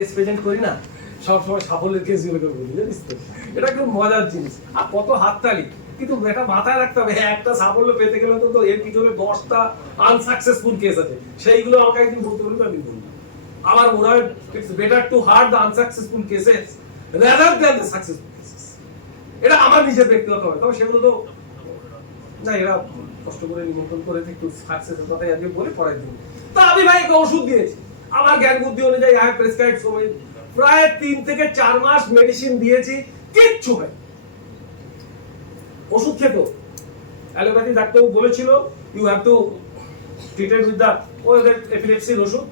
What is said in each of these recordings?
Present করি না সবসময় সাফল্যের কেসগুলোকে বলি, জানিস তো এটা খুব মজার জিনিস। আর কত হাততালি, কিন্তু এটা মাথায় রাখতে হবে একটা সাফল্য পেতে গেলে তো এর পিছনে 10টা আনসাকসেসফুল কেস আছে, সেইগুলো আমাকে একদিন বলতে বলবে, আমি বলবো। আমার মনে হয় it's better to hard the unsuccessful cases rather than the successful cases. এটা আমার নিজের ব্যক্তিগত হয়, তবে সেগুলো তো না, এরা কষ্ট করে নিমন্ত্রণ করে একটু সাকসেসের কথাই আজকে বলে পরের দিন। তা আমি ভাই একটা ওষুধ দিয়েছি আমার জ্ঞান বুদ্ধি অনুযায়ী, আই হ্যাভ প্রেসক্রাইবড সময় প্রায় 3 থেকে 4 মাস মেডিসিন দিয়েছি, কিচ্ছু হয়। ওষুধ খেত, অ্যালোপ্যাথি ডাক্তার বলেছিল you have to treated with the এপিলেপসির ওষুধ,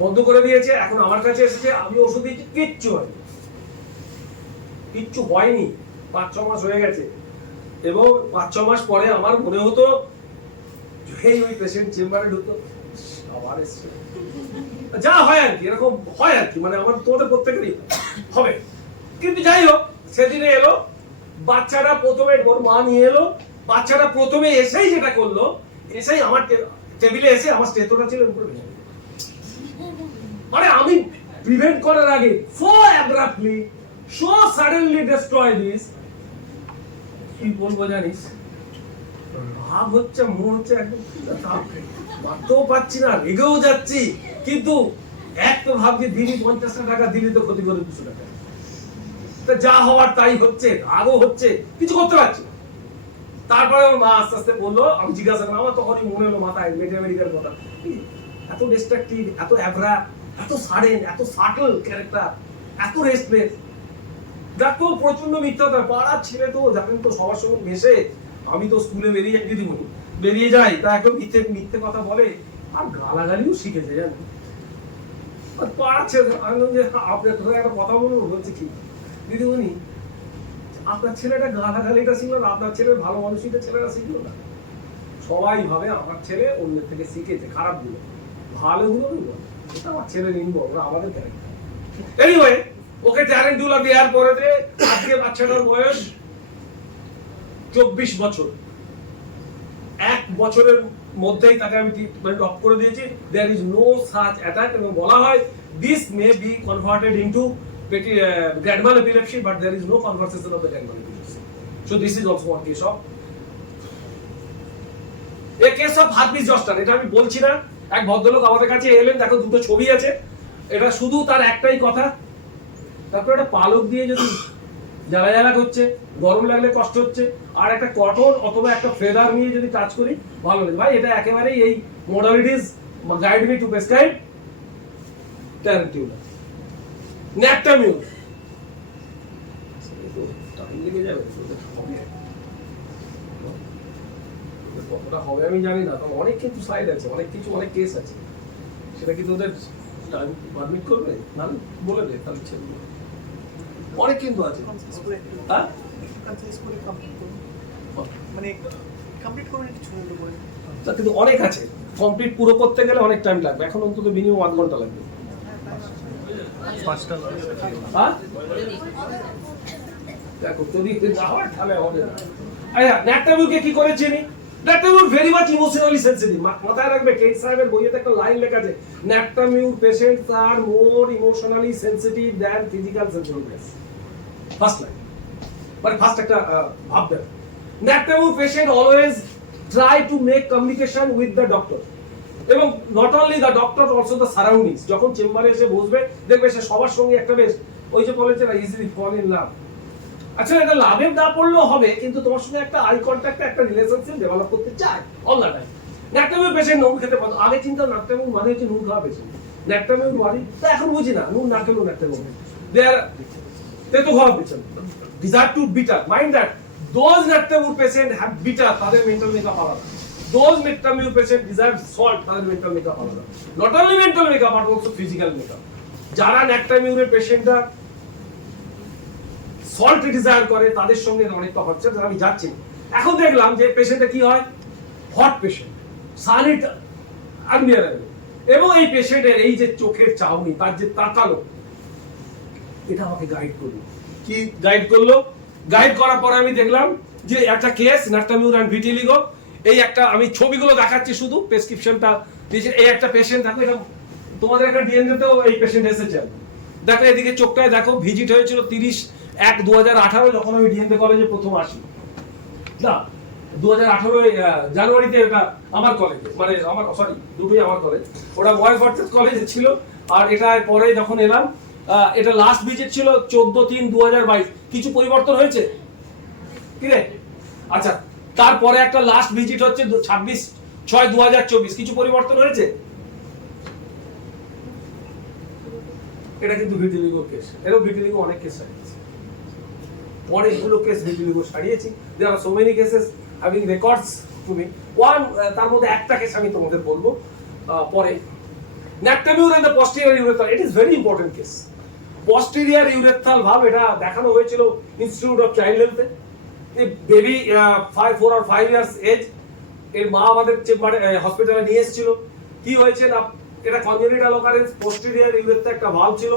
বন্ধ করে দিয়েছে। এখন আমার কাছে এসেছে, আমি ওষুধ দিয়েছি, কিচ্ছু হয়নি, কিচ্ছু হয়নি। 5-6 মাস হয়ে গেছে, এবং 5-6 মাস পরে আমার মনে হতো ওই পেশেন্ট চেম্বারে ঢুকতো, আবার এসছে, যা হয় আর কি, এরকম হয় আর কি, মানে আমার তোমাদের প্রত্যেকেরই হবে। কিন্তু যাই হোক, সেদিনে এলো বাচ্চারা, প্রথমে ওর মা নিয়ে এলো, বাচ্চারা প্রথমে এসেই যেটা করলো, এসেই আমার টেবিলে এসে আমার স্টেথোটা ছিল উপরে ভেঙে দিল। মানে আমি প্রিভেন্ট করার আগে so abruptly, so suddenly destroy this, কি বলবো জানিস, ভাব হচ্ছে, মন হচ্ছে একদম মারতেও পাচ্ছি না, রেগেও যাচ্ছি, কিন্তু এক তো ভাবছি দিনই 50টা টাকা দিলি তো ক্ষতি করে 200 টাকা, তা যা হওয়ার তাই হচ্ছে, আগও হচ্ছে, কিছু করতে পারছি না। তারপরে ওর মা আস্তে আস্তে বললো, আমি জিজ্ঞাসা করলাম, আমার তখনই মনে হলো মাথায় মেডিকেল কথা, এত ডিস্ট্রাকটিভ, এত অ্যাভরা, এত সাডেন, এত সাটল ক্যারেক্টার, এত রেস্টলেস। দেখো প্রচন্ড মিথ্যাটা, পাড়ার ছেলে তো জানেন তো, সবার সঙ্গে মেশে, আমি তো স্কুলে বেরিয়ে যাই, দিদিমণি বেরিয়ে যাই, তা একদম মিথ্যে মিথ্যে কথা বলে, আর গালাগালিও শিখেছে জানেন। পাড়ার ছেলে, আমি যে আপনার ধরে একটা কথা বলবো, বলছে কি দিদিমণি, আপনার ছেলেটা গালাগালিটা শিখলো না, আপনার ছেলের ভালো মানুষইটা ছেলেরা শিখলো না। সবাই ভাবে আমার ছেলে অন্যের থেকে শিখেছে, খারাপ গুলো, ভালো গুলো এটা আমার ছেলের ইনভলভ, ওরা আমাদের ক্যারেক্টার। এনিওয়ে, ওকে ট্যারেন্টুলা দেওয়ার পরে আজকে বাচ্চাটার বয়স 24 বছর। 1 বছরের মধ্যেই তাকে আমি ট্রিটমেন্ট অফ করে দিয়েছি। There is no such attack, এবং বলা হয় this may be converted into grand mal epilepsy, but there is no conversation of the grand mal epilepsy. So this is also one case of a case of herpes zoster. এটা আমি বলছি না, এক ভদ্রলোক আমাদের কাছে এলেন, দেখো দুটো ছবি আছে, এটা শুধু তার একটাই কথা, তারপর একটা পালক দিয়ে যদি জ্বালা জ্বালা করছে, গরম লাগলে কষ্ট হচ্ছে, আর একটা কটন অথবা একটা ফেদার নিয়ে যদি টাচ করি ভালো লাগে। ভাই এটা একেবারেই এই modalities guide me to prescribe tarentula, natrum mur. কতটা হবে আমি জানি না, তবে অনেক কিন্তু সাইড আছে, অনেক কিছু, অনেক কেস আছে, সেটা কি তোদের পারমিট করবে? না বলে দে তাহলে ছেলে, অনেক কিন্তু আছে। হ্যাঁ মানে কমপ্লিট করুন একটু ছোট করে, কিন্তু অনেক আছে, কমপ্লিট পুরো করতে গেলে অনেক টাইম লাগবে, এখন অন্তত মিনিমাম 1 ঘন্টা লাগবে। হ্যাঁ দেখো, যদি না হয় তাহলে হবে না। আচ্ছা, ন্যাপটামিউলকে কি করে চিনি? Natrum mur very much emotionally sensitive. মাথায় রাখবে, কেট সাহেবের বইতে একটা লাইন লেখা আছে, natrum mur patients are more emotionally sensitive than physical sensitiveness. First line, মানে ফার্স্ট একটা ভাববে, natrum mur patient always try to make communication with the doctor, এবং not only the doctor, also the surroundings. যখন চেম্বারে এসে বসবে, দেখবে সে সবার সঙ্গে একটা বেশ, ওই যে বলেছে না, ইজিলি ফল ইন লাভ। আচ্ছা, এটা লাভে না পড়লেও হবে, কিন্তু তোমার সঙ্গে একটা আই কন্ট্যাক্ট, একটা রিলেশনশিপ ডেভেলপ করতে চায় অল দ্য টাইম। ন্যাপটামিউল পেশেন্ট নুন খেতে পারতো, আগে চিন্তা ন্যাপটামিউল মানে হচ্ছে নুন খাওয়া পেশেন্ট, ন্যাপটামিউল মানে তা এখন বুঝি না, নুন না খেলেও ন্যাপটামিউল, দে আর তেতো খাওয়া patient, desire to bitter, mind that those natrum mur patient have bitter, তাদের মেন্টাল মেকআপ আলাদা। Those natrum mur patient desire salt, তাদের মেন্টাল মেকআপ আলাদা। Not only mental makeup, but also physical makeup. যারা ন্যাপটামিউলের পেশেন্টরা সল্ট ডিজায়ার করে, তাদের সঙ্গে অনেক তফাৎ আছে, আমি যাচ্ছি। এখন দেখলাম যে পেশেন্টটা কি হয়, হট পেশেন্ট, সানিট আনবিয়ারেবল, এবং এই পেশেন্টের এই যে চোখের চাউনি, তার যে তাকালো, এটা আমাকে গাইড করলো। কি গাইড করলো? গাইড করার পরে আমি দেখলাম যে একটা কেস, ন্যাপটামিউল এন্ড ভিটিলিগো, এই একটা আমি ছবিগুলো দেখাচ্ছি, শুধু প্রেসক্রিপশনটা দিয়েছি। এই একটা পেশেন্ট, দেখো এটা তোমাদের একটা ডিএনএ তেও এই পেশেন্ট এসেছে, দেখো এদিকে চোখটায় দেখো, ভিজিট হয়েছিল 30/1/2018 যখন আমি ডিএনপি কলেজে প্রথম আসি, না 2018 জানুয়ারিতে, এটা আমার কলেজে, মানে আমার সরি দুটোই আমার কলেজ, ওটা বয়েজ ভার্সেস কলেজে ছিল, আর এটা পরে যখন এলাম এটা লাস্ট ভিজিট ছিল 14/3/2022। কিছু পরিবর্তন হয়েছে কি রে? আচ্ছা, তারপরে একটা লাস্ট ভিজিট হচ্ছে 26/6/2024। কিছু পরিবর্তন হয়েছে? এটা কিন্তু ভিটিলিগো কেস, এরও ভিটিলিগো অনেক কেস সারিয়েছে, অনেকগুলো কেস ভিটিলিগো সারিয়েছি। There are so many cases having records to me. তার মধ্যে একটা কেস আমি তোমাদের বলবো পরে। Natrum mur and the posterior urethral, it is very important case. Posterior urethral valve, এটা দেখানো হয়েছিল ইনস্টিটিউট অফ চাইল্ড হেলথে। এই বেবি 4 or 5 years এজ, এর মা আমাদের চেম্বারে হসপিটালে নিয়ে এসেছিল। কি হয়েছে না, এটা কনজেনিটাল অকারেন্স, পোস্টেরিয়র ইউরেথ্রা একটা ভালভ ছিল,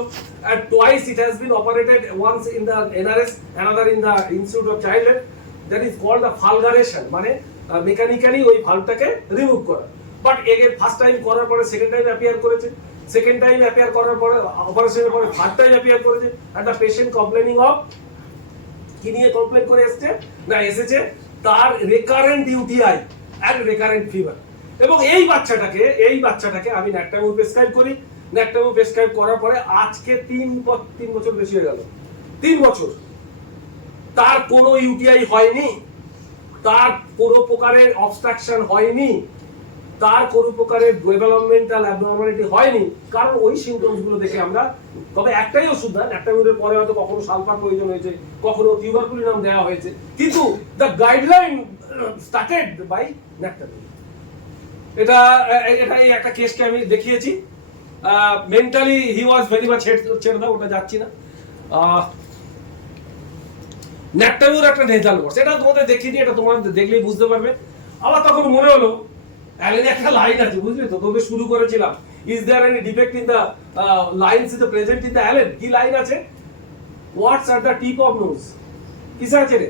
and twice it has been operated, once in the NRS, another in the Institute of Child Health. That is called the fulguration, মানে মেকানিক্যালি ওই ভালভটাকে রিমুভ করা। বাট এর ফার্স্ট টাইম করার পরে second time appear করেছে, second time appear করার পরে অপারেশনের পরে থার্ড টাইম অ্যাপিয়ার করেছে, and the patient complaining of, কি নিয়ে কমপ্লেন করে এসেছে তার recurrent UTI and recurrent fever. এবং এই বাচ্চাটাকে আমি ন্যাক্টামিউর প্রেসক্রাইব করি। ন্যাক্টামিউর প্রেসক্রাইব করার পরে আজকে 3 বছর বেশি হয়ে গেল, 3 বছর, তার কোনো ইউটিআই হয়নি, তার কোনো প্রকারের অবস্ট্রাকশন হয়নি, তার কোনো প্রকারের ডেভেলপমেন্টাল অ্যাবনরমালিটি হয়নি, কারণ ওই সিমটমস গুলো দেখে আমরা, তবে একটাই ওষুধ না, ন্যাক্টামিউরের পরে হয়তো কখনো সালফার প্রয়োজন হয়েছে, কখনো টিউবারকুলিনাম দেওয়া হয়েছে, কিন্তু দ্য গাইডলাইন স্টার্টেড বাই ন্যাক্টামিউর। এটা এই একটা কেসকে আমি দেখিয়েছি। Mentally he was very much ছেড়ে দাও, ওটা যাচ্ছি না। ন্যাক্টামিউর একটা নেজাল ওয়ার্ডস, এটা তোমাদের দেখিয়ে দিই, এটা তোমাদের দেখলেই বুঝতে পারবে। আমার তখন মনে হলো অ্যালেনে একটা লাইন আছে, বুঝলি তো, তোকে শুরু করেছিলাম, is there any defect in the lines is present in the Allen. কি লাইন আছে? What's at the tip of nose, কিসে আছে রে?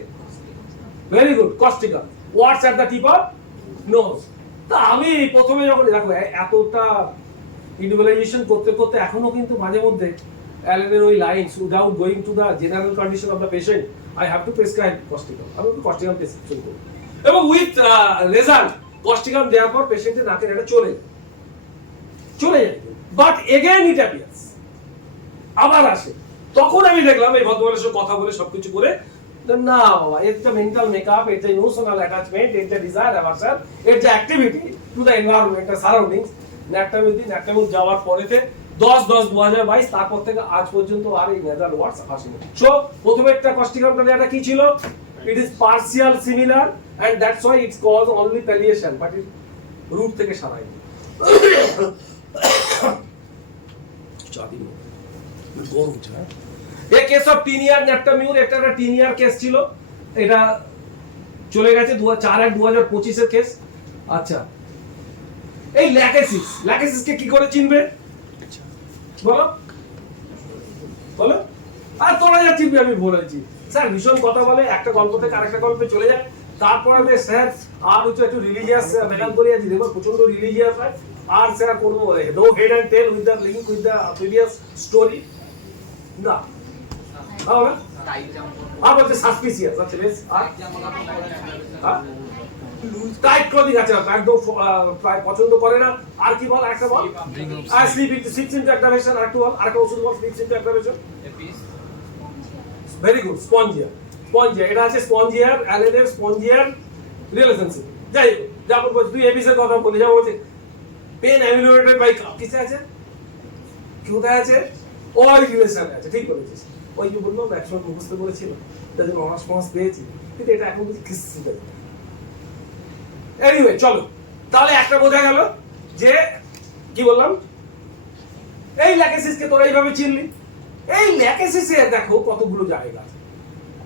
Very good, caustica. What's at the tip of nose. তা আমি প্রথমে যখন দেখো এতটা ইন্ডিভিজুয়ালাইজেশন করতে করতে এখনো কিন্তু মাঝে মধ্যে অ্যালেনের ওই lines, without going to the general condition of the patient, I have to prescribe Causticum. আমি কস্টিকাম প্রেসক্রিপশন করি এবং উইথ রেজাল্ট, কস্টিকাম দেওয়ার পর পেশেন্টের নাকের এটা চলে যায়, বাট এগেইন ইট অ্যাপিয়ার্স, আবার আসে। তখন আমি দেখলাম এই ভদ্রমানের সাথে কথা বলে সবকিছু করে, না বাবা, এর যে মেন্টাল মেকআপ, এর যে ইমোশনাল অ্যাটাচমেন্ট, এর যে ডিজায়ার অ্যাভারশন, এর যে activity to the environment, surroundings, natrum mur যাওয়ার পরেতে 10/10/2022, তারপর থেকে আজ পর্যন্ত আর এই নেজাল ওয়ার্ডস আসেনি। সো প্রথমে একটা কস্টিকামটা দেওয়াটা কি ছিল? It is partial similar and that's why it's called only palliation, but it root থেকে সারায়নি। চাঁদি গরম চা। এই কেস অফ টিনিয়ার ন্যাক্টামিউর, একটা 10 ইয়ার কেস ছিল, এটা চলে গেছে 4/1/2025 এর কেস। আচ্ছা, এই ল্যাকেসিসকে কি করে চিনবে বলো? আর তোরা যা চিনবে আমি বলেছি, স্যার ভীষণ কথা বলে, একটা গল্প থেকে আরেকটা গল্পে চলে যায়, তারপরে স্যার আর হচ্ছে একটু রিলিজিয়াস মেলানকোলি আছে, দেখো প্রচন্ড রিলিজিয়াস হয়, আর স্যার করবো বলে no head and tail with the link with the previous story, না আর বলছে সাসপিসিয়াস। আচ্ছা বেশ, আর টাইট ক্লদিং আছে, একদম পছন্দ করে না। আর কি বল, একটা বল, আর স্লিপস ইনটু অ্যাগ্রাভেশন, আর একটু বল, আরেকটা ওষুধ বল, slips into aggravation. Very good, spongia. এটা আছে স্পঞ্জিয়ার অ্যালেনের স্পঞ্জিয়ার রিলেশনশিপ। যাই হোক, যেমন বলছি তুই এপিসের কথা বলি, যেমন বলছে পেন অ্যামিউলেটেড বাই কিসে আছে, কোথায় আছে? ওই রিলেশনে আছে, ঠিক বলেছিস। ওই কি বললাম, একসময় মুখস্থ করেছিল, তার জন্য অনার্স পেয়েছি, কিন্তু এটা এখন বুঝি কিস্তি দেয়। এনিওয়ে চলো, তাহলে একটা বোঝা গেল যে কি বললাম, এই ল্যাকেসিসকে তোরা এইভাবে চিনলি। এই ল্যাকেসিসে দেখো কতগুলো জায়গা আছে।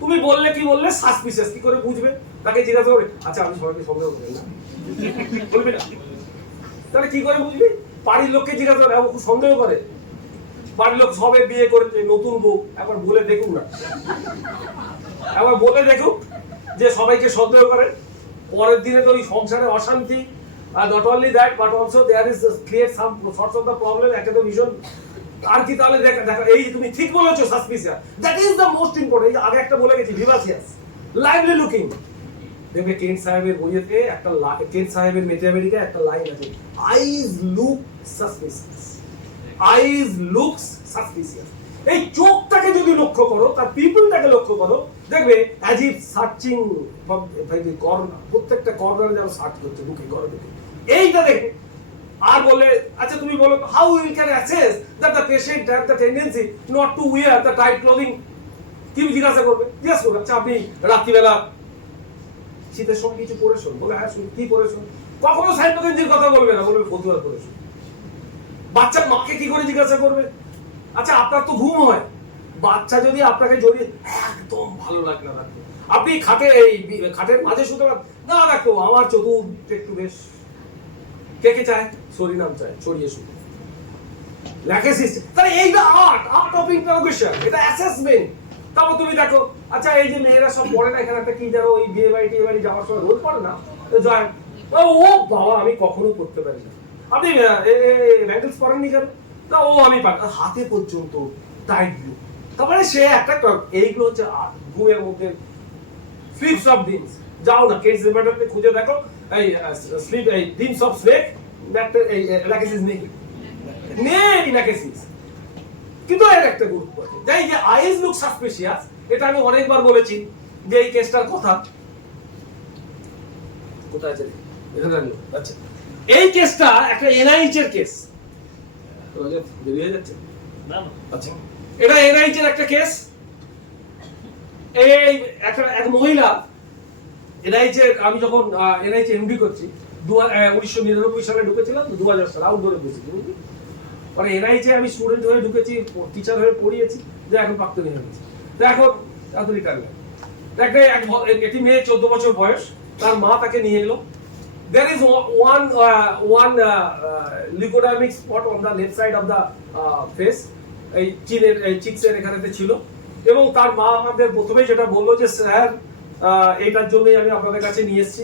তুমি বললে কি বললে সাসপিসিয়াস, কি করে বুঝবে? তাকে জিজ্ঞাসা করে, আচ্ছা আমি সবাইকে সন্দেহ করি না, বলবি না? তাহলে কি করে বুঝবি? বাড়ির লোককে জিজ্ঞাসা করে, খুব সন্দেহ করে, বাড়ির লোক সবে বিয়ে করেছে, নতুন বউ, একবার বলে দেখুক না, একবার বলে দেখুক যে সবাইকে সন্দেহ করে। পরের দিনে তো ওই সংসারে অশান্তি, not only that but also there is create some sorts of the problem. একে তো ভীষণ আর কি তাহলে দেখো দেখো এই তুমি ঠিক বলেছো suspicious, that is the most important. আগে একটা বলে গেছি ভিভাসিয়াস, লাইভলি লুকিং। দেখবে কেন্ট সাহেবের বইয়েতে একটা কেন্ট সাহেবের ম্যাথমেটিকে একটা লাইন আছে, আইজ লুক সাসপিসিয়াস, আইজ লুকস সাসপিসিয়াস। এই চোখটাকে যদি লক্ষ্য করো, তার পিপলটাকে লক্ষ্য করো, দেখবে অ্যাজ ইফ সার্চিং কর্নার, প্রত্যেকটা কর্নারে যেন সার্চ করছে ঢুকে ঘরে ঢুকে। এইটা দেখে আর বলে আচ্ছা তুমি বলো how will can assess that the patient have the tendency not to wear the tight clothing. কি জিজ্ঞাসা করবে? জিজ্ঞাসা করবে আচ্ছা আপনি রাত্রিবেলা শীতের সময় কিছু পড়েছেন? বলে হ্যাঁ শুনি। কি পড়েছেন? কখনো সাইটোকেনজির কথা বলবে না, বলবে ফতুয়া পড়েছেন। বাচ্চার মাকে কি করে জিজ্ঞাসা করবে আচ্ছা আপনার তো ঘুম হয়? বাচ্চা যদি আপনাকে জড়িয়ে একদম ভালো লাগে না রাখতে, আপনি খাটের মাঝে শুতে না রাখতো আমার চতুর্দিকে একটু বেশ কে কে চায় সরিনাম চায় ছড়িয়ে শুতে ল্যাকেসিস। তাহলে এইটা আর্ট অফ ইন্টারোগেশন, এটা অ্যাসেসমেন্ট। তারপর তুমি দেখো আচ্ছা এই যে মেয়েরা সব পড়ে না, এখানে একটা কি জানো ওই বিয়ে বাড়ি টিয়ে বাড়ি যাওয়ার সময় রোজ পড়ে না জয়, ও বাবা আমি কখনো করতে পারি না। আপনি ব্যাঙ্গলস পরেননি কেন? না ও আমি হাতে পর্যন্ত টাইট ব্লু। তারপরে সে একটা এইগুলো হচ্ছে আর্ট। ঘুমের মধ্যে স্লিপস অফ ড্রিমস, যাও না কেটস রিমাইন্ডারতে খুঁজে দেখো এই স্লিপ এই ড্রিমস অফ স্লেক দ্যাট এই ল্যাকেসিস নেই ল্যাকেসিস। কিন্তু এর একটা গুরুত্ব আছে, যাই যে আইজ লুক সাসপিশিয়াস, এটা আমি অনেকবার বলেছি যে এই কেসটার কথা কোথায় আছে এখানে। আচ্ছা এই কেসটা একটা এনআইএইচ এর কেস, বেরিয়ে যাচ্ছে না। আচ্ছা এটা এনআইএইচ এর একটা কেস। এই একটা এক মহিলা এনআইএইচ এর, আমি যখন এনআইএইচ এমডি করছি 1999 সালে ঢুকেছিলাম, 2000 সালে আউটডোরে বসেছি। মানে এনআইএইচ এ আমি স্টুডেন্ট হয়ে ঢুকেছি, টিচার হয়ে পড়িয়েছি, যে এখন প্রাক্তন হয়ে গেছি, তো এখন এত রিটায়ারমেন্ট। একটা একটি মেয়ে 14 বছর বয়স, তার মা তাকে নিয়ে এলো। There is one leukodermic spot on the left side of the face, এই চিনের এই চিক্সের এখানেতে ছিল। এবং তার মা আমাদের প্রথমেই যেটা বললো যে স্যার এইটার জন্যই আমি আপনাদের কাছে নিয়ে এসেছি।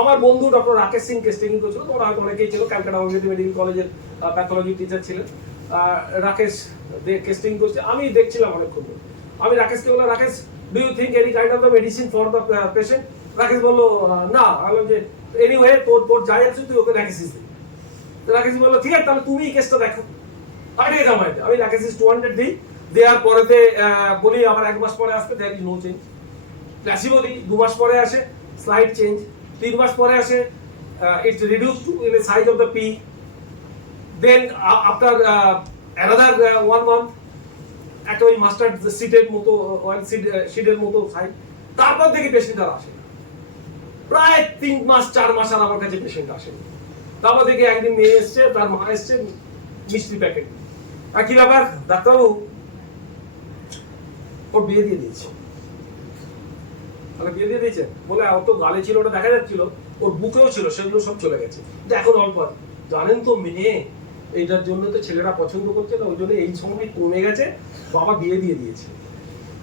আমার বন্ধু ডক্টর রাকেশ সিং কেস্টিং করেছিল, তোমরা হয়তো অনেকেই ছিল, ক্যালকাটা মেডিকেল কলেজের প্যাথোলজি টিচার ছিলেন। রাকেশ কেস্টিং করছে, আমি দেখছিলাম অনেকক্ষণ। আমি রাকেশকে বললাম Rakesh do you think any kind of the medicine for the patient? Rakesh বললো না। আমি বললাম যে এনিওয়ে তোর যাই আছে তুই ওকে ল্যাকেসিস দে। তো রাকেশ বললো ঠিক আছে তাহলে তুমি এই কেসটা দেখো। ঠিক আছে আমি ল্যাকেসিস 200 দিই, দেওয়ার পরেতে বলি আবার 1 মাস পরে আসবে, that is no change. Placebo দিই, 2 মাস পরে আসে স্লাইড চেঞ্জ, 3 মাস পরে আসে it's reduce to in the size of the pea, then after another 1 month একটা ওই মাস্টার্ড সিটের মতো ওয়ান সিটের মতো সাইজ। তারপর থেকে পেশেন্ট আর আসে প্রায় 3 মাস 4 মাস আর আমার কাছে পেশেন্ট আসেনি। তারপর থেকে একদিন মেয়ে এসছে, তার মা এসছে মিষ্টি প্যাকেট। আর কি ব্যাপার ডাক্তারবাবু? ওর বিয়ে দিয়ে দিয়েছে। তাহলে বিয়ে দিয়ে দিয়েছে বলে ওর তো গালে ছিল, ওটা দেখা যাচ্ছিল, ওর বুকেও ছিল, সেগুলো সব চলে গেছে। এখন অল্প জানেন তো মেয়ে এইটার জন্য তো ছেলেরা পছন্দ করছে না, ওই জন্য এই সময় কমে গেছে, বাবা বিয়ে দিয়ে দিয়েছে।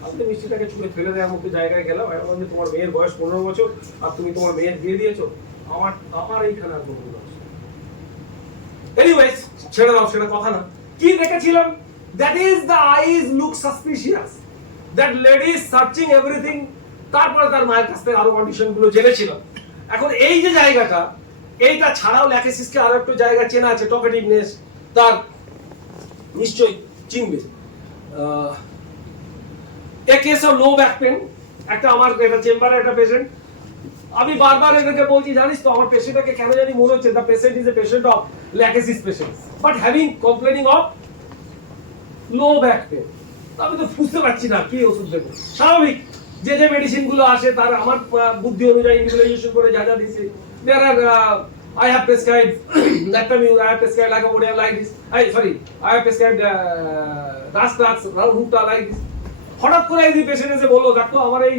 আপনি মিষ্টিটাকে ছুঁড়ে ফেলে দেওয়ার মতো জায়গায় গেলাম। এখন যে তোমার মেয়ের বয়স 15 বছর আর তুমি তোমার মেয়ের বিয়ে দিয়েছো, আমার এইখানে আর কোনো বয়স। এনিওয়েজ ছেড়ে দাও, সেটা কথা না। কি দেখেছিলাম? That is the eyes look suspicious, that lady is searching everything. তারপরে তার মায়ের কাছ থেকে আরো কন্ডিশন গুলো জেনেছিলাম। এখন এই যে জায়গাটা, এইটা ছাড়াও ল্যাকেসিসকে আরো একটু জায়গা চেনা আছে, টকেটিভনেস, তার নিশ্চয়ই চিনবে। A case of low back pain, একটা আমার এটা চেম্বারে একটা পেশেন্ট, আমি বারবার এটাকে বলছি জানিস তো আমার পেশেন্টটাকে কেন জানি মনে হচ্ছে the patient is a patient of Lachesis patient but having complaining of low back pen. আমি তো বুঝতে পারছি না কি ওষুধ দেবো। স্বাভাবিক যে যে মেডিসিন গুলো আসে তার আমার বুদ্ধি অনুযায়ী ইন্ডিভিজুয়ালাইজেশন করে যা যা দিছি। দেয়ার আর I have prescribed Lactamure, I have prescribed Lacamodial like this. I have prescribed Rastax, Ruta like this. হঠাৎ করে এই পেশেন্ট এসে বললো ডাক্তার আমার এই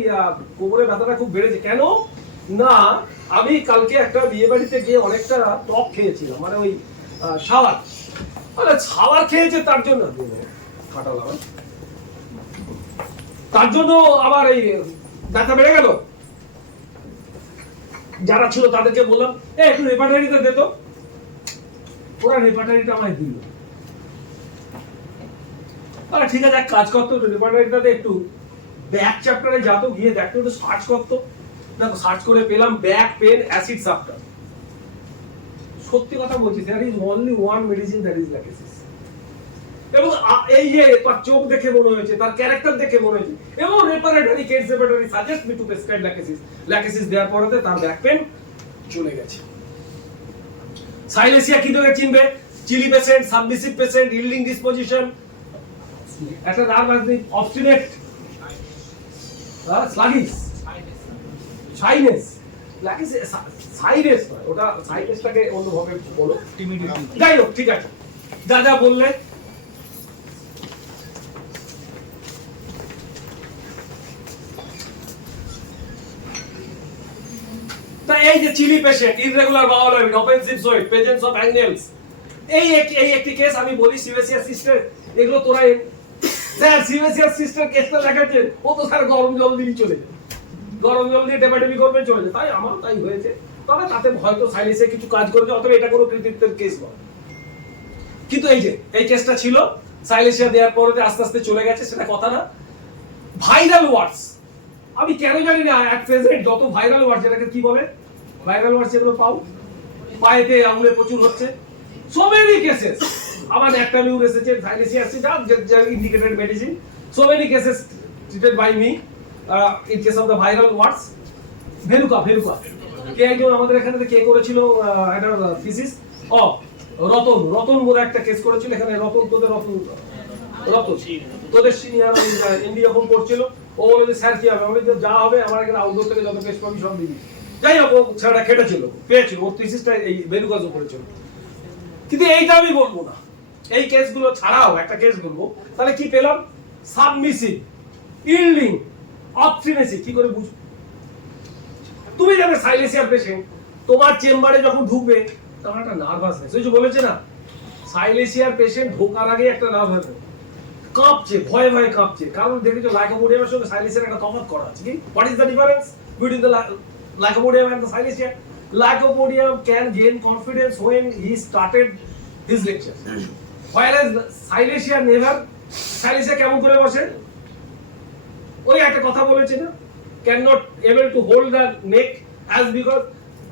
কোমরে ব্যথাটা খুব বেড়েছে। কেন না, আমি কালকে একটা বিয়ে বাড়িতে গিয়ে অনেকটা টক খেয়েছিলাম, মানে ওই সাওয়ার, মানে সাওয়ার খেয়েছে তার জন্য কাটালাম, তার জন্য আবার এই ব্যথা বেড়ে গেল। যারা ছিল তাদেরকে বললাম একটু হেপাটাইটিসটা দে তো, ওরা হেপাটাইটিস আমায় দিল। ঠিক আছে, এক কাজ করতো, রিপোর্টারটাতে একটু ব্যাক চ্যাপ্টারে যা তো গিয়ে দেখতো, একটু সার্চ করতো। দেখো সার্চ করে পেলাম ব্যাক পেন অ্যাসিড সাপ্টার। সত্যি কথা বলছি, there is only one medicine that is lachesis। এবং এই যে তার চোখ দেখে মনে হয়েছে, তার ক্যারেক্টার দেখে মনে হয়েছে, এবং repertory case repertory suggest me to prescribe lachesis. Lachesis দেওয়ার পরেতে তার ব্যাক পেন চলে গেছে। সাইলেসিয়া কি ধরে চিনবে? Chilly patient, submissive patient, yielding disposition, একটা nerve obstinate, sluggish, shyness. Lachesis shyness নয়, ওটা সাইনেসটাকে অন্যভাবে বলো, টিমিডিটি। যাই হোক, ঠিক আছে, যা যা বললে। এই যে chilly patient, irregular bowel habit, offensive sweat, presence of angles, এই একটি কেস আমি বলি সিভেসিয়াস সিস্টার। এগুলো তোরা স্যার সিভেসিয়াস সিস্টার কেসটা দেখাচ্ছেন, ও তো স্যার গরম জল দিয়ে চলে যায়, গরম জল দিয়ে টেপাটেপি করবে চলে যায়। তাই আমার তাই হয়েছে, তবে তাতে হয়তো সাইলেসে কিছু কাজ করেছে, অথবা এটা কোনো কৃতিত্বের কেস নয়। কিন্তু এই যে এই কেসটা ছিল, সাইলেসিয়া দেওয়ার পরে আস্তে আস্তে চলে গেছে, সেটা কথা না। ভাইরাল ওয়ার্ডস আমি কেন জানি না, অ্যাট প্রেজেন্ট যত ভাইরাল ওয়ার্ডস, এটাকে কি বলে ভাইরাল ওয়ার্ডস, এগুলো পাও পায়েতে আঙুলে প্রচুর হচ্ছে, সো মেনি কেসেস। আমার একটা নিউজ এসেছে, সাইলেসিয়া আছে, যা indicated medicine, so many cases treated by me in case of the viral warts. ভেলুকা কে একজন আমাদের এখানে কে করেছিল একটা থিসিস, রতন বলে একটা কেস করেছিল এখানে। রতন তোদের সিনিয়র ইন্ডিয়া যখন করছিল, ও বলে যে স্যার কি হবে, আমি যা হবে আমার এখানে আউটডোর থেকে যত কেস পাবি সব দিবি। যাই হোক, ও ছেলেটা খেটেছিল, পেয়েছিল, ওর থিসিসটা এই বেলুকাজও করেছিল। কিন্তু এইটা আমি বলবো না, এই কেসগুলো ছাড়াও একটা কেস বলবো। তাহলে কি পেলাম? Submissive, yielding, obstinacy. কি করে বুঝবো? তুমি যাবে সাইলেসিয়ার পেশেন্ট, তোমার চেম্বারে যখন ঢুকবে তখন একটা নার্ভাসনেস, ওই যে বলেছে না, সাইলেসিয়ার পেশেন্ট ঢোকার আগে একটা নার্ভাসনেস, কাঁপছে, ভয়ে ভয়ে কাঁপছে। কারণ দেখেছো লাইকোপোডিয়ামের সঙ্গে সাইলেসিয়ার একটা তফাৎ করা আছে। কি what is the difference between the lycopodium and the silicea? Lycopodium can gain confidence when he started his lecture, whereas Silesia never. Silesia কেমন করে বসে? ওই একটা কথা বলেছে না, cannot able to hold the neck as because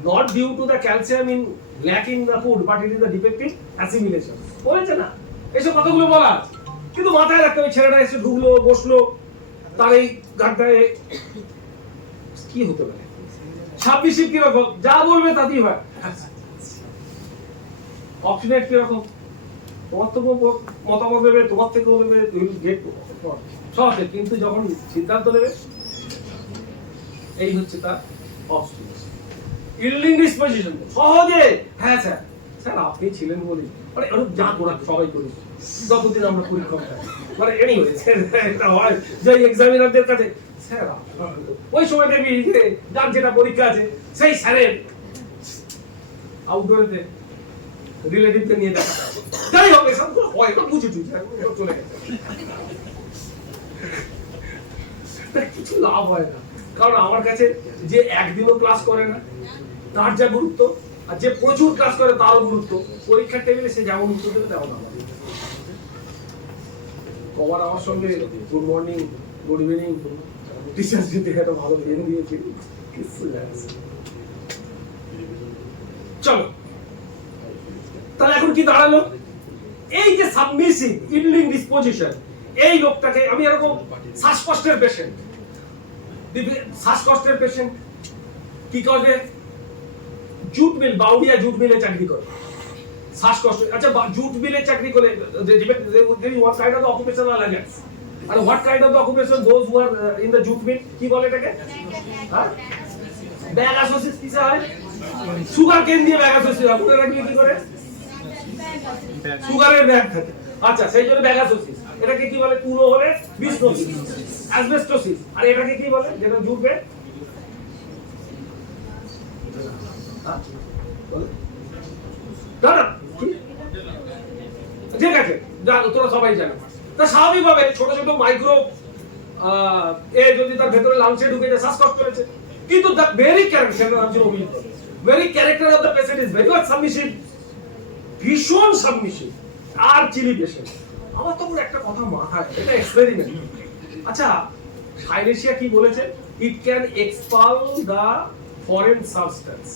not due to the calcium in lacking the food, but it is the defective assimilation. বলেছে না, এইসব কথাগুলো বলা আছে। কিন্তু মাথায় রাখতে হবে, ছেলেটা এসে ঢুকলো, বসলো, তার এই গানটায় কি হতে পারে? 26 কিরকম, যা বলবে তাতেই হয়। অপশনেট কিরকম, তোমার তো মতামত দেবে, তোমার থেকে বলবে, সহজে। কিন্তু যখন সিদ্ধান্ত নেবে, এই হচ্ছে তার অপশনেট। ইল্ডিং ডিসপোজিশন সহজে, হ্যাঁ স্যার, স্যার আপনি ছিলেন বলি, মানে যা করার সবাই করি যতদিন আমরা পরীক্ষা থাকি, মানে এনিওয়ে এটা হয় যে এক্সামিনারদের কাছে, স্যার ওই সময় দেখবি যে যার যেটা পরীক্ষা আছে সেই স্যারের আউটডোরেতে রিলেটিভকে নিয়ে দেখা। যাই হোক, এসব হয়, বুঝে চলে গেছে, কিছু লাভ হয় না। কারণ আমার কাছে যে একদিনও ক্লাস করে না তার যা গুরুত্ব, আর যে প্রচুর ক্লাস করে তারও গুরুত্ব। পরীক্ষার টেবিলে সে যেমন উত্তর দেবে তেমন আমার কবার আমার সঙ্গে good morning, good evening, teachers day থেকে একটা ভালো দিন দিয়েছি, কিছু যাচ্ছে। চলো, তাহলে এখন কি দাঁড়ালো? এই যে সাবমিসিভ, ইল্ডিং ডিসপোজিশন, এই লোকটাকে আমি এরকম শ্বাসকষ্টের পেশেন্ট, শ্বাসকষ্টের পেশেন্ট কি করে? জুট মিল, বাউডিয়া জুট মিলে চাকরি করে, শ্বাসকষ্ট। আচ্ছা, জুট মিলে চাকরি করে, what kind of the occupational allegiance and what kind of the occupation those who are in the jute mill, কি বলে এটাকে? হ্যাঁ, ব্যাগ অ্যাসোসিয়েট কিসে হয়? সুগার কেন দিয়ে ব্যাগ অ্যাসোসিয়েট হয়, মনে রাখলে কি করে? সুগারের ব্যাগ থাকে। আচ্ছা, সেই জন্য ব্যাগ অ্যাসোসিয়েট। এটাকে কি বলে? পুরো হলে বিসনোসিস, অ্যাসবেস্টোসিস। আর এটাকে কি বলে যেটা জুটবে? ঠিক আছে, জানো, তোরা সবাই জানো। তা স্বাভাবিকভাবে ছোট ছোট মাইক্রো যদি তার ভেতরে লাংসে ঢুকে যায়, শ্বাসকষ্ট হয়েছে। কিন্তু the very character very character of the patient is very much submissive, ভীষণ সাবমিসিভ। আর চিলি পেশেন্ট আমার তখন একটা কথা মাথায়, এটা এক্সপেরিমেন্ট। আচ্ছা সাইলেশিয়া কি বলেছে? It can expel the foreign substance,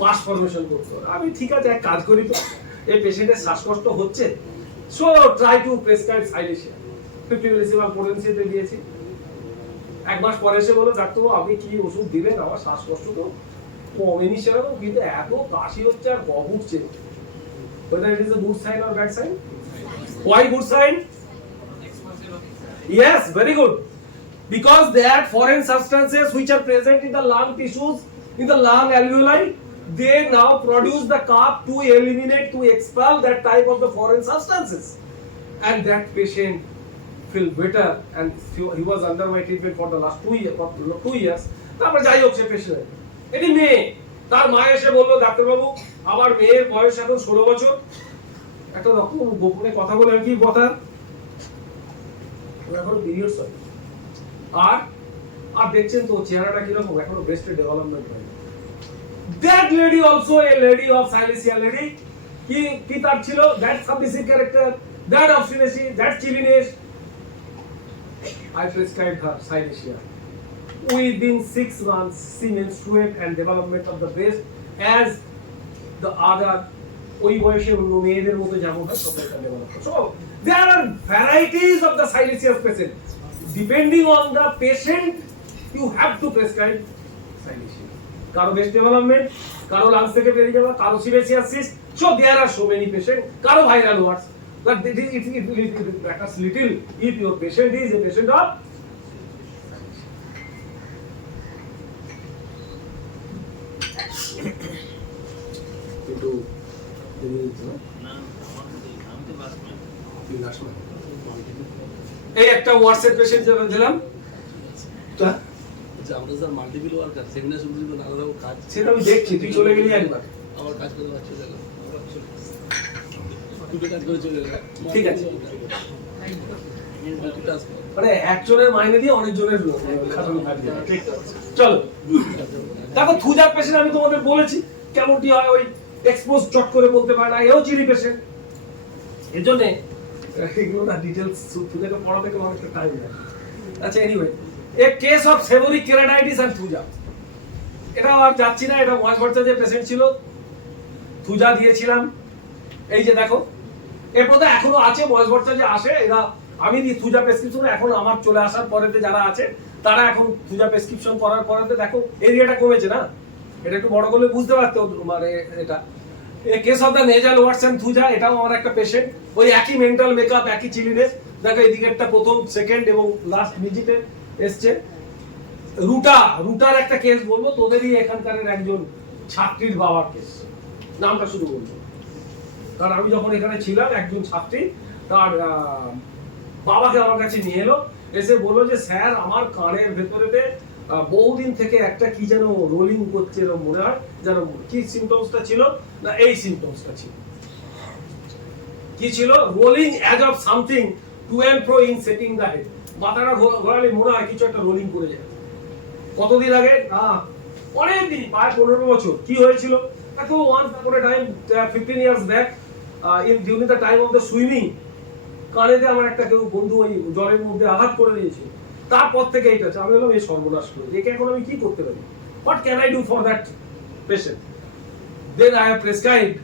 pus formation করতে হবে। আমি ঠিক আছে এক কাজ করি তো, এই পেশেন্টের শ্বাসকষ্ট হচ্ছে, so try to prescribe silicea. 50 millesimal পোটেনসিতে দিয়েছি। এক মাস পরে এসে বলো ডাক্তারবাবু আপনি কি ওষুধ দিলেন, আমার শ্বাসকষ্ট তো কমেনি সেরকম, কিন্তু এত কাশি হচ্ছে আর গম উঠছে। whether it is a good sign or bad sign? Why good sign? Yes, very good. Because that foreign substances which are present in the lung tissues, in the lung alveoli, they now produce the cough to eliminate, to expel that type of the foreign substances. And that patient feel better, and he was under my treatment for the last 2 years. তারপর যাই হোক সে patient, এটি মেয়ে, তার মা এসে বললো ডাক্তারবাবু আমার মেয়ের বয়স এখন 16 বছর। একটা রকম গোপনে কথা বলে কি কথা, এখন পিরিয়ডস হয়, আর দেখছেন তো চেহারাটা কিরকম, এখনো ব্রেস্টের ডেভেলপমেন্ট হয়নি। That lady also a lady of silicea lady, কি তার ছিল that submissive character, that obstinacy, that chilliness. I prescribed her Silesia. Within 6 months, she menstruated and development of the breast as the other ওই বয়সে অন্য মেয়েদের মতো যেমন হয় সবটা develop. So there are varieties of the Silesius patient. Depending on the patient, you have to prescribe Silesia. কারো breast development, কারো lungs থেকে বেরিয়ে যাওয়া, কারো sebaceous cyst. So there are so many patients. কারো viral warts. But it matters little if your patient is a patient of into এই একটা ওয়ার্ডসের patient যেটা দিলাম, আমরা স্যার মাল্টিপল ওয়ার্কার, সেখানে শুধু আলাদা কাজ, সেটা আমি দেখছি, তুই চলে গেলি একবার, আমার কাজ করে বাচ্চা গেল, দুটো কাজ করে চলে গেল, ঠিক আছে। মাল্টিটাস্ক, মানে একজনের মাইনে দিয়ে অনেকজনের খাটানো থাকে। চলো দেখো থুজার পেশেন্ট আমি তোমাদের বলেছি কেমনটি হয়, ওই এক্সপোজ চট করে বলতে পারে না, এও চিলি পেশেন্ট। এর জন্য এগুলো না ডিটেলস থুজাকে পড়াতে গেলে অনেকটা টাইম লাগে। আচ্ছা anyway, a case of seborrheic keratitis and thuja, এটা আর যাচ্ছি না, এটা মহাজভর্তা যে পেশেন্ট ছিল থুজা দিয়েছিলাম। এই যে দেখো এরপর তো এখনো আছে মহাজভর্তা যে আসে, এরা আমি দিই থুজা প্রেসক্রিপশন, এখন আমার চলে আসার পরেতে যারা আছে তারা এখন থুজা প্রেসক্রিপশন করার পরেতে দেখো এরিয়াটা কমেছে না, এটা একটু বড় করলে বুঝতে পারতো। মানে এটা case of the nasal warts and thuja, এটাও আমার একটা পেশেন্ট, ওই একই মেন্টাল মেকআপ, একই চিলিনেস। দেখো এদিকে একটা প্রথম, সেকেন্ড এবং লাস্ট ভিজিটে এসছে। রুটার একটা কেস বলবো, তোদেরই এখানকার একজন ছাত্রীর বাবার কেস, নামটা শুধু বলবো, কারণ আমি যখন এখানে ছিলাম একজন ছাত্রী তার বাবাকে আমার কাছে নিয়ে এলো, এসে বললো যে স্যার আমার কানের ভেতরেতে বহুদিন থেকে একটা কি যেন রোলিং করছে এরকম মনে হয়, যেন কি সিমটমসটা ছিল না, এই সিমটমসটা ছিল, কি ছিল, rolling as of something to and fro in setting the head, মাথাটা ঘোরালে মনে হয় কিছু একটা রোলিং করে যায়। কতদিন আগে? অনেক দিন, প্রায় 15 বছর। কি হয়েছিল? দেখো once upon a time 15 years back in during the time of the swimming, কানেতে আমার একটা কেউ বন্ধু ওই জলের মধ্যে আঘাত করে দিয়েছে। তারপর থেকে এইটা আমি বললাম এই সর্বনাশ করে, একে এখন আমি কি করতে পারি, what can I do for that patient? Then I have prescribed,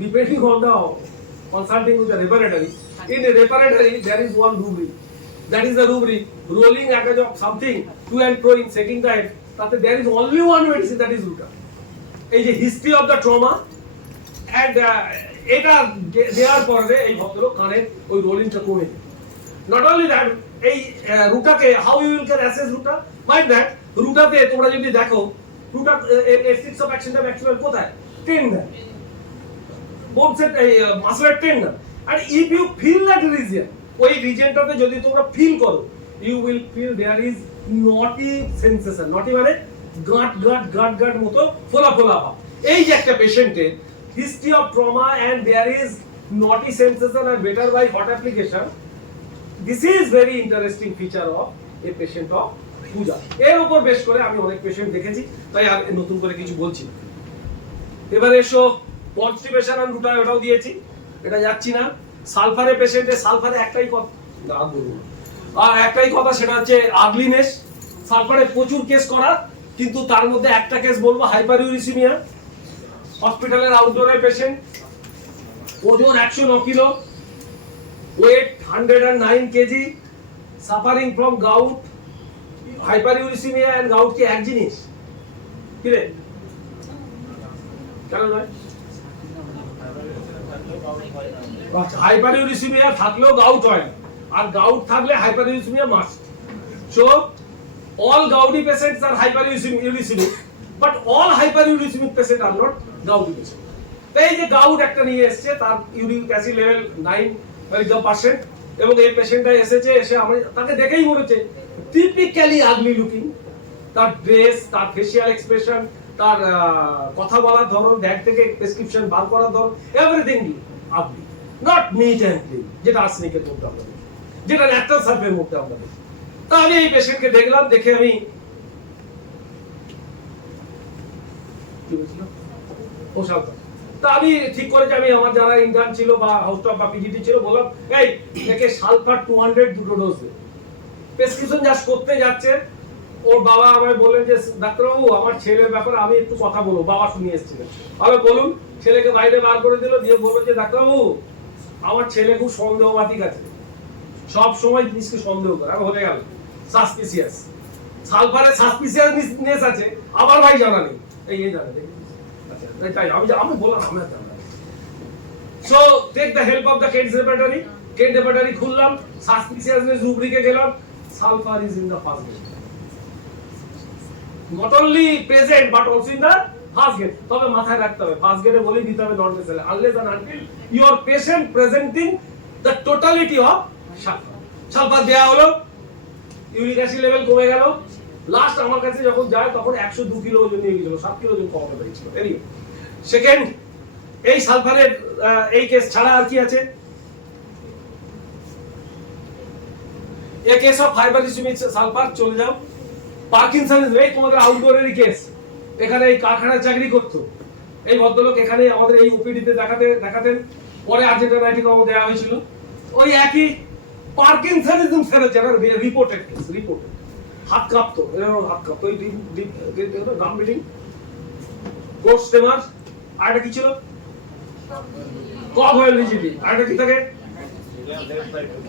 depending on the consulting with the repertory. In the repertory there is one rubric, that is the rubric rolling as of something to and fro in setting the head, তাতে there is only one medicine, that is ruta. এই যে history of the trauma and এটা দেওয়ার পরে এই ভদ্রলোক কানের ওই রোলিংটা কমে যায়। নট অনলি দ্যাট, এই রুটাকে how you will can assess ruta, mind that রুটাতে তোমরা যদি দেখো, রুটা এক্সিস অফ অ্যাকশনটা ম্যাক্সিমাম কোথায়? টেন্ডন, বোনসের এই মাসলের টেন্ডন। আর if you feel that region, ওই রিজিয়নটাতে যদি তোমরা ফিল করো, you will feel there is knotty sensation. Knotty মানে গাঁট গাঁট গাঁট গাঁট মতো ফোলা ফোলা ভাব। এই যে একটা পেশেন্টের history of trauma and there is naughty sensation and better by hot application, this is very interesting feature of a patient of Thuja. এর উপর বেশ করে আমি অনেক পেশেন্ট দেখেছি, তাই আর নতুন করে কিছু বলছি না। এবারে এসো কনস্টিপেশন আর রুটা, ওটাও দিয়েছি, এটা যাচ্ছি না। সালফারে পেশেন্টে সালফারে একটাই কথা না বলবো না। আর একটাই কথা, সেটা হচ্ছে আগলিনেস। সালফারে প্রচুর কেস করা, কিন্তু তার মধ্যে একটা কেস বলবো হাইপারইউরিসিমিয়া। হসপিটালের আউটডোরের পেশেন্ট, ওজন 109 kilo, weight 109 KG, suffering from gout. Hyperuricemia and gout কি এক জিনিস? কি রে, কেন নয়? হাইপারইউরিসিমিয়া থাকলেও গাউট হয় না, আর গাউট থাকলে hyperuricemia must. So all gouty patients are hyperuricemic, but all hyperuricemic patients are not gouty patients. এই যে গাউট একটা নিয়ে এসেছে, তার ইউরিক অ্যাসিড লেভেল 9% এবং এই পেশেন্টটা এসেছে, এসে আমি তাকে দেখেই মনে হচ্ছে টিপিক্যালি আগলি লুকিং। তার ড্রেস, তার ফেসিয়াল এক্সপ্রেশন, তার কথা বলার ধরন, ব্যাগ থেকে প্রেসক্রিপশন বার করার ধরন, everything ugly, not neat and clean, যেটা আর্সেনিকের মধ্যে আমরা দেখি, যেটা ন্যাচারাল সালফের মধ্যে আমরা দেখি। তা আমি এই পেশেন্টকে দেখলাম, দেখে আমি তা আমি ঠিক করেছি, আমি আমার যারা ইন্টার্ন ছিল বা হাউস স্টাফ বা পিজিটি ছিল, বললাম এই একে সালফার 200 দুটো ডোজ দে। প্রেসক্রিপশন জাস্ট করতে যাচ্ছে, ওর বাবা আমায় বলেন যে ডাক্তারবাবু আমার ছেলের ব্যাপারে আমি একটু কথা বলবো, বাবা শুনিয়ে এসেছিলেন। আমি বলুন, ছেলেকে বাইরে বার করে দিল, দিয়ে বললো যে ডাক্তারবাবু আমার ছেলে খুব সন্দেহবাতিক আছে, সব সময় জিনিসকে সন্দেহ করে। আর হয়ে গেল সাসপিসিয়াস, সালফারে সাসপিসিয়াসনেস আছে, আমার ভাই জানা নেই, এই জানা নেই। আচ্ছা তাই আমি বললাম আমার জানা নেই। So take the help of the Kent repertory. Kent repertory খুললাম, সাসপিসিয়াসনেস রুব্রিকে গেলাম, sulphur is in the first gate, not only present but also in the first gate. তবে মাথায় রাখতে হবে ফার্স্ট গেটে বলেই দিতে হবে not necessary, unless and until your patient presenting the totality of sulphur. Sulphur দেয়া হলো, ইউরিক অ্যাসিড লেভেল কমে গেল। লাস্ট আমার কাছে যখন যায় তখন 102 কিলো ওজন নিয়ে গেছিল, 7 কিলো ওজন কমাতে পেরেছিল। সেকেন্ড, এই সালফারের এই কেস ছাড়া আর কি আছে? এই কেস অফ হাইপারইউরিসিমিক সালফার। চলে যাও পার্কিনসনিস, এই তোমাদের আউটডোরেরই কেস। এখানে এই কারখানায় চাকরি করতো এই ভদ্রলোক, এখানে আমাদের এই ওপিডিতে দেখাতেন, পরে আর্জেন্টাইনাইটিকাম দেওয়া হয়েছিল। ওই একই পার্কিনসনিজম সেরেছে, রিপোর্টেড কেস, রিপোর্টেড। হাত কাঁপতো, এরকম হাত কাঁপতো, এই গাম বিটিং, কোর্স স্টেমার, আর একটা কি ছিল? কগ অয়েল রিজিডিটি, আর একটা কি থাকে?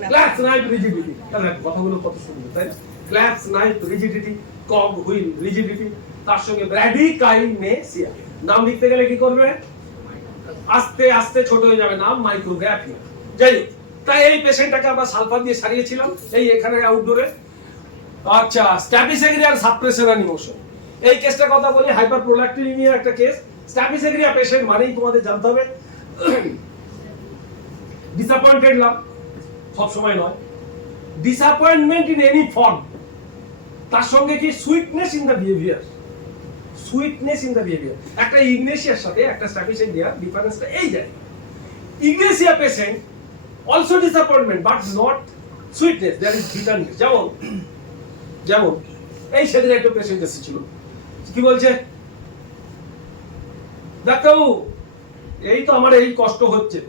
Claps knife rigidity. তাহলে কথাগুলো কত সুন্দর, তাই না? Claps knife rigidity, কগ wheel rigidity, তার সঙ্গে ব্র্যাডিকাইনেসিয়া। নাম লিখতে গেলে কি করবে? আস্তে আস্তে ছোট হয়ে যাবে নাম, মাইক্রোগ্রাফিয়া। যাই হোক, তাই এই পেশেন্টটাকে আমরা সালফার দিয়ে সারিয়েছিলাম এই এখানে আউটডোরে। আচ্ছা, স্ট্যাফিসেগ্রিয়ার সাপ্রেশন অ্যানিমোশন, এই কেসটার কথা বলি। হাইপারপ্রোল্যাক্টিনিমিয়া একটা কেস। স্ট্যাফিসেগ্রিয়া পেশেন্ট মানেই তোমাদের জানতে হবে ডিসঅ্যাপয়েন্টেড লাভ, সব সময় নয়, ডিসঅ্যাপয়েন্টমেন্ট ইন এনি ফর্ম। তার সঙ্গে কি sweetness in the behaviour, sweetness in the behaviour. একটা ইগনেশিয়ার সাথে একটা স্ট্যাফিসেগ্রিয়া ডিফারেন্সটা এই যায়। Ignatia patient also disappointment but not sweetness, there is bitterness. যেমন এই সেদিন একটা পেশেন্ট এসেছিল, কি বলছে, ডাক্তারবাবু এই তো আমার এই কষ্ট হচ্ছে।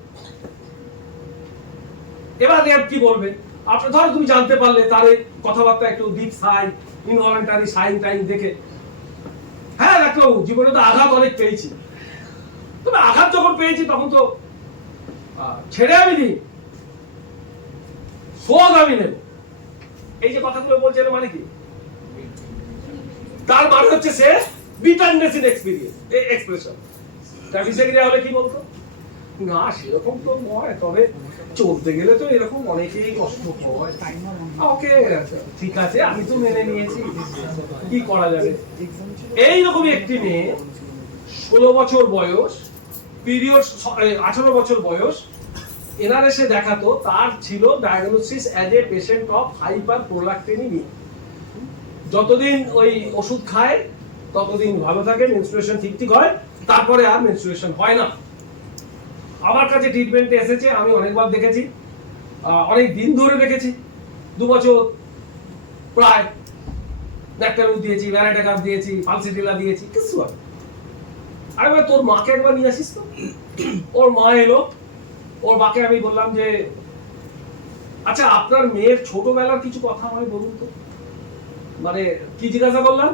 এবার কি বলবে? আপনি ধরো তুমি জানতে পারলে তার কথাবার্তা একটু ডিপ সাই, ইনভলেন্টারি সাইন টাইন দেখে, হ্যাঁ ডাক্তারবাবু জীবনে তো আঘাত অনেক পেয়েছি, তবে আঘাত যখন পেয়েছি তখন তো ছেড়ে আমি দিই, শোধ আমি নেব। এই যে কথাগুলো বলছে এর মানে কি? তার মানে হচ্ছে সে বিটারনেস ইন এক্সপেরিয়েন্স, এই এক্সপ্রেশন। স্ট্যাফিসেগ্রিয়া হলে কি বলতো? না সেরকম তো নয়, তবে চলতে গেলে তো এরকম অনেকেই কষ্ট হয়। ওকে ঠিক আছে, আমি তো মেনে নিয়েছি, কি করা যাবে। এইরকমই একটি মেয়ে, 16 বছর বয়স, পিরিয়ড 18 বছর বয়স, এনার এসে দেখাতো, তার ছিল diagnosis as a patient of hyperprolactinemia. যতদিন ওই ওষুধ খায় ততদিন ভালো থাকে, মেনস্ট্রুয়েশন ঠিক হয়, তারপরে আর মেনস্ট্রুয়েশন হয় না। আমার কাছে ট্রিটমেন্টে এসেছে, আমি অনেকবার দেখেছি, অনেক দিন ধরে দেখেছি, 2 বছর প্রায়। ন্যাকটামিন দিয়েছি, ভ্যারাটাকাপ দিয়েছি, ফালসিটিলা দিয়েছি, কিছু হয়। আরে ভাই তোর মাকে একবার নিয়ে আসিস তো। ওর মা এলো, ওর মাকে আমি বললাম যে আচ্ছা আপনার মেয়ের ছোটবেলার কিছু কথা আমায় বলুন তো, মানে কি জিজ্ঞাসা করলাম,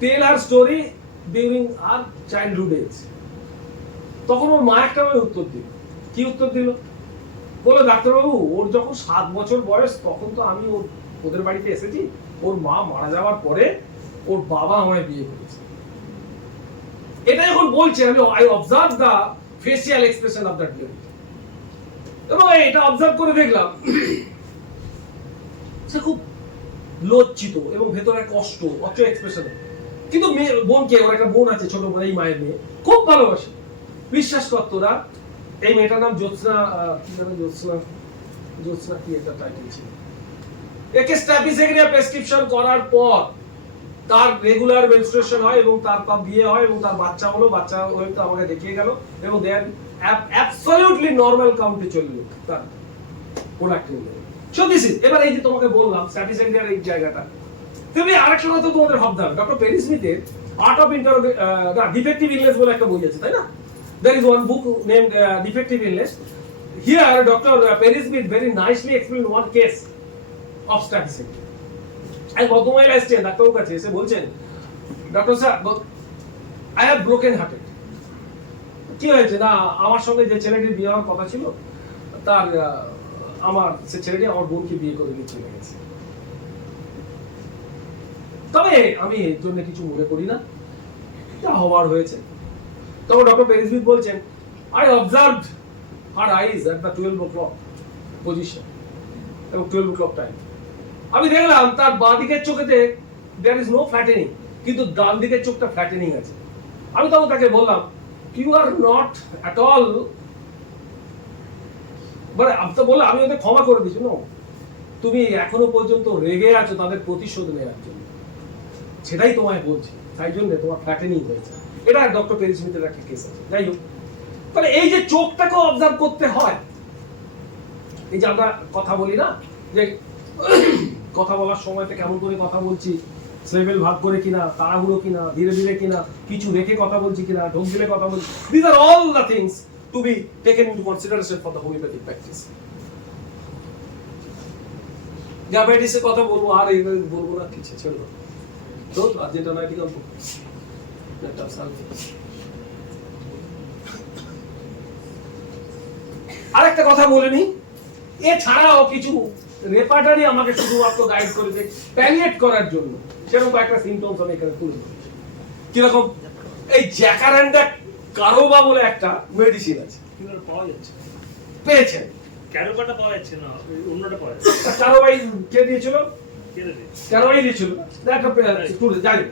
টেল আর স্টোরি ডিউরিং আর চাইল্ডহুড এজ। তখন ওর মা একটা আমায় উত্তর দিল। কি উত্তর দিল? বলে ডাক্তারবাবু ওর যখন 7 বছর বয়স তখন তো আমি ওদের বাড়িতে এসেছি, ওর মা মারা যাওয়ার পরে ওর বাবা আমায় বিয়ে করেছে। এটা যখন বলছে আমি I observe the facial expression of that baby, এবং এটা অবজার্ভ করে দেখলাম সে খুব লজ্জিত এবং ভেতরে কষ্ট অচ এক্সপ্রেশন। কিন্তু মেয়ে বোনকে, ওর একটা বোন আছে ছোট বোন, এই মায়ের মেয়ে খুব ভালোবাসে। বিশ্বাস কর তোরা, এই মেয়েটার নাম জ্যোৎস্না, কি জানো জ্যোৎস্না কি একটা টাইটেল ছিল। একে স্ট্যাপিসেগরিয়া প্রেসক্রিপশন করার পর তার রেগুলার মেনস্ট্রুয়েশন হয় এবং তার বিয়ে হয় এবং তার বাচ্চা হলো, বাচ্চা হয়ে তো আমাকে দেখিয়ে গেল এবং দে আর অ্যাবসলিউটলি নরমাল কাউন্টে চলে গেল তার productive level. So this is, এবার এই যে তোমাকে বললাম স্ট্যাপিসেগরিয়ার এই জায়গাটা, তুমি আরেকটা কথা তোমাদের ভাবতে হবে। ডক্টর পেরি স্মিথের আর্ট অফ ডিফেক্টিভ ইলনেস বলে একটা বই আছে, তাই না? There is one book named Defective Illness. Here, Dr. Perry Smith very nicely explained one case of statistic. And ভদ্রমহিলা এসছেন ডাক্তারবাবুর কাছে, এসে বলছেন doctor sir I have broken hearted. কি হয়েছে? না আমার সঙ্গে যে ছেলেটির বিয়ে হওয়ার কথা ছিল তার সে ছেলেটি আমার বোনকে বিয়ে করে নিয়ে চলে গেছে। তবে আমি এর জন্য কিছু মনে করি না, যা হওয়ার হয়েছে। তখন ডক্টর পেরি স্মিথ বলছেন I observed her eyes at the 12 o'clock position এবং 12 o'clock টাইম। আমি দেখলাম তার বাঁ দিকের চোখেতে দেয়ার ইজ নো ফ্ল্যাটেনিং, কিন্তু ডান দিকের চোখটা ফ্ল্যাটেনিং আছে। আমি তখন তাকে বললাম you are not at all, মানে বললাম আমি ওদের ক্ষমা করে দিচ্ছি, না তুমি এখনো পর্যন্ত রেগে আছো তাদের প্রতিশোধ নেওয়ার জন্য, সেটাই তোমায় বলছি, তাই জন্য তোমার ফ্ল্যাটেনিং হয়েছে। এটা ডক্টর পেরি স্মিথের একটা কেস আছে। যাই হোক, তাহলে এই যে চোখটাকে অবজার্ভ করতে হয়, এই যে আমরা কথা বলি না যে কথা বলার সময়তে কেমন করে কথা বলছি, লেভেল ভাগ করে কিনা, তাড়াহুড়ো কিনা, ধীরে ধীরে কিনা, কিছু রেখে কথা বলছি কিনা, ঢোক গিলে কথা বলছি, this are all the things to be taken into consideration for the homeopathic practice. ডায়াবেটিসের কথা বলবো, আর এইভাবে বলবো না, কিছু ছিল তো আর যেটা নয় ঠিক আছে। আরেকটা কথা বলে নি, এছাড়াও কিছু রেপার্টারি আমাকে শুধুমাত্র গাইড করেছে প্যালিয়েট করার জন্য, সেরকম কয়েকটা সিমটমস আমি এখানে তুলে ধরেছি। কিরকম? এই জ্যাকারান্ডা কারোবা বলে একটা মেডিসিন আছে, পাওয়া যাচ্ছে, পেয়েছেন? ক্যারোবাটা পাওয়া যাচ্ছে না, অন্যটা পাওয়া যাচ্ছে। কারোবাই কে দিয়েছিল? কারোবাই দিয়েছিল, একটা স্টুডেন্ট জানি।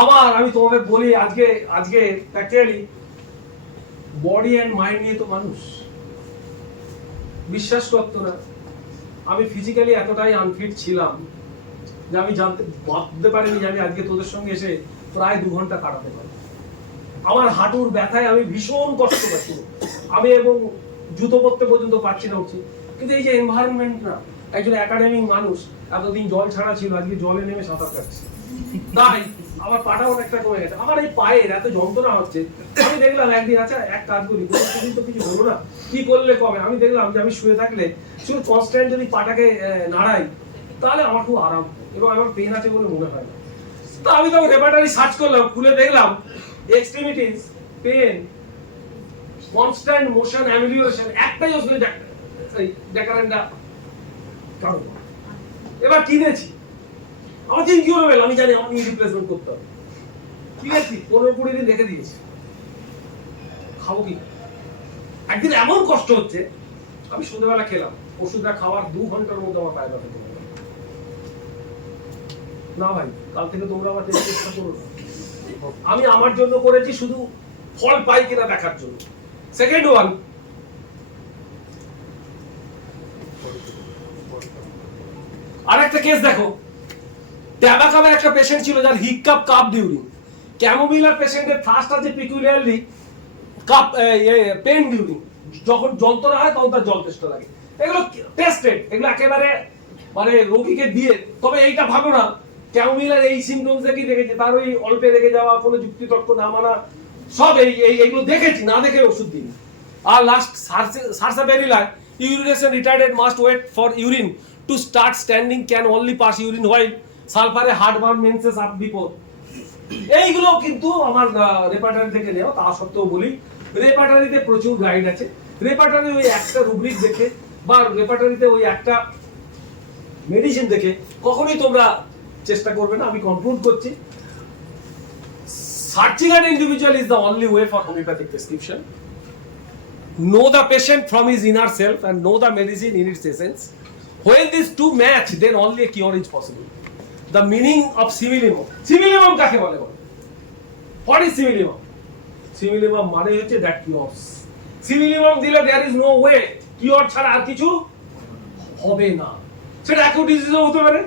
আবার আমি তোমাদের বলি আজকে অ্যাকচুয়ালি বডি এন্ড মাইন্ড নিয়ে তো মানুষ, বিশ্বাস করতো না আমি ফিজিক্যালি এতটাই আনফিট ছিলাম যে আমি ভাবতে পারিনি যে আমি আজকে তোদের সঙ্গে এসে প্রায় 2 ঘন্টা কাটাতে পারবো। আমার হাঁটুর ব্যথায় আমি ভীষণ কষ্ট পাচ্ছি, আমি এবং জুতো পরতে পর্যন্ত পারছি না উঠছি। কিন্তু এই যে এনভায়রনমেন্ট না, একজন একাডেমিক মানুষ এতদিন জল ছাড়া ছিল, আজকে জলে নেমে সাঁতার কাটছে, তাই আমার পাটা অনেকটা কমে গেছে। আমার এই পায়ের এত যন্ত্রণা হচ্ছে, আমি দেখলাম একদিন আচ্ছা এক কাজ করি, প্রতিদিন তো কিছু হলো না, কি করলে কমে? আমি দেখলাম যে আমি শুয়ে থাকলে শুধু কনস্ট্যান্ট যদি পাটাকে নাড়াই তাহলে আমার খুব আরাম এবং আমার পেন আছে বলে মনে হয় না। তো আমি তখন রেপার্টারি সার্চ করলাম, খুলে দেখলাম এক্সট্রিমিটিস পেন কনস্ট্যান্ট মোশন অ্যামিলিওরেশন, একটাই ওষুধে জ্যাকারান্ডা কারোবা। এবার কিনেছি, আমার ইনকিউরেবল, আমি জানি আমার নিয়ে রিপ্লেসমেন্ট করতে হবে, কিনেছি 15-20 দিন রেখে দিয়েছি, খাবো কি? একদিন এমন কষ্ট হচ্ছে আমি সন্ধ্যাবেলা খেলাম, ওষুধটা খাওয়ার 2 ঘন্টার মধ্যে আমার পায়ে ব্যথা কমে গেল। না ভাই, কাল থেকে তোমরা আমার চেষ্টা করো না, আমি আমার জন্য করেছি শুধু ফল পাই কিনা দেখার জন্য। সেকেন্ড ওয়ান, আরেকটা কেস দেখো, ট্যাবাকামের একটা পেশেন্ট ছিল যার হিককাপ কাপ ডিউরিং, ক্যামোমিলার পেশেন্টের থার্স্ট আছে পিকুলিয়ারলি কাপ পেন ডিউরিং, যখন যন্ত্রণা হয় তখন তার জল তেষ্টা লাগে। এগুলো টেস্টেড, এগুলো একেবারে মানে রোগীকে দিয়ে। তবে এইটা ভাবো না ক্যামোমিলার এই সিমটমস দেখেই দেখেছি, তার ওই অল্পে রেগে যাওয়া, কোনো যুক্তিতর্ক না মানা, সব এইগুলো দেখেছি, না দেখে ওষুধ দিই। Our last Sarsaparilla, urination retarded must wait for urine to start standing, can only pass urine while sulfur heartburn menses up before. এইগুলো কিন্তু আমার রেপার্টারি থেকে নেওয়া, তা সত্ত্বেও বলি রেপার্টারিতে প্রচুর গাইড আছে। রেপার্টারি ওই একটা রুব্রিক দেখে বা রেপার্টারিতে ওই একটা মেডিসিন দেখে কখনোই তোমরা চেষ্টা করবে না। আমি কনক্লুড করছি, searching an individual is the only way for homeopathic prescription. Know the patient from his inner self and know the medicine in its essence. When these two match, then only a cure is possible. The meaning of similimum. Similimum কাকে বলে বলো? What is similimum? Similimum মানে হচ্ছে that cures. Similimum দিলে there is no way, cure ছাড়া আর কিছু হবে না। সেটা অ্যাকিউট ডিজিজও হতে পারে,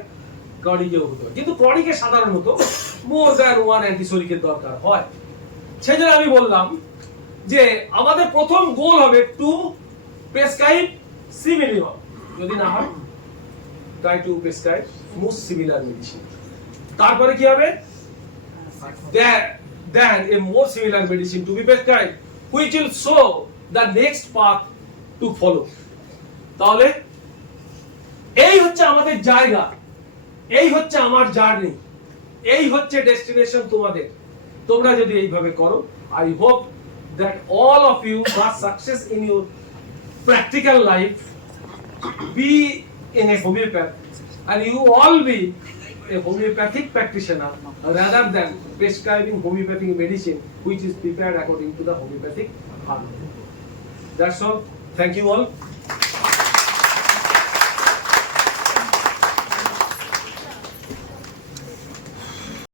ক্রনিকও হতে পারে, কিন্তু ক্রনিকে সাধারণত মোর দ্যান ওয়ান অ্যান্টিসোরিকের দরকার হয়। সেই জন্য আমি বললাম যে আমাদের প্রথম গোল হবে টু প্রেসক্রাইব সিমিলিমাম, যদি না হয় try to prescribe most similar medicine. তারপরে কি হবে, then a more similar medicine to be prescribe which will show the next path to follow. তাহলে এই হচ্ছে আমাদের জায়গা, এই হচ্ছে আমার জার্নি, এই হচ্ছে ডেস্টিনেশন তোমাদের। তোমরা যদি এইভাবে করো, I hope that all of you have success in your practical life, be in a homeopath, and you all be a homeopathic practitioner rather than prescribing homeopathic medicine which is prepared according to the homeopathic formula. That's all. Thank you all.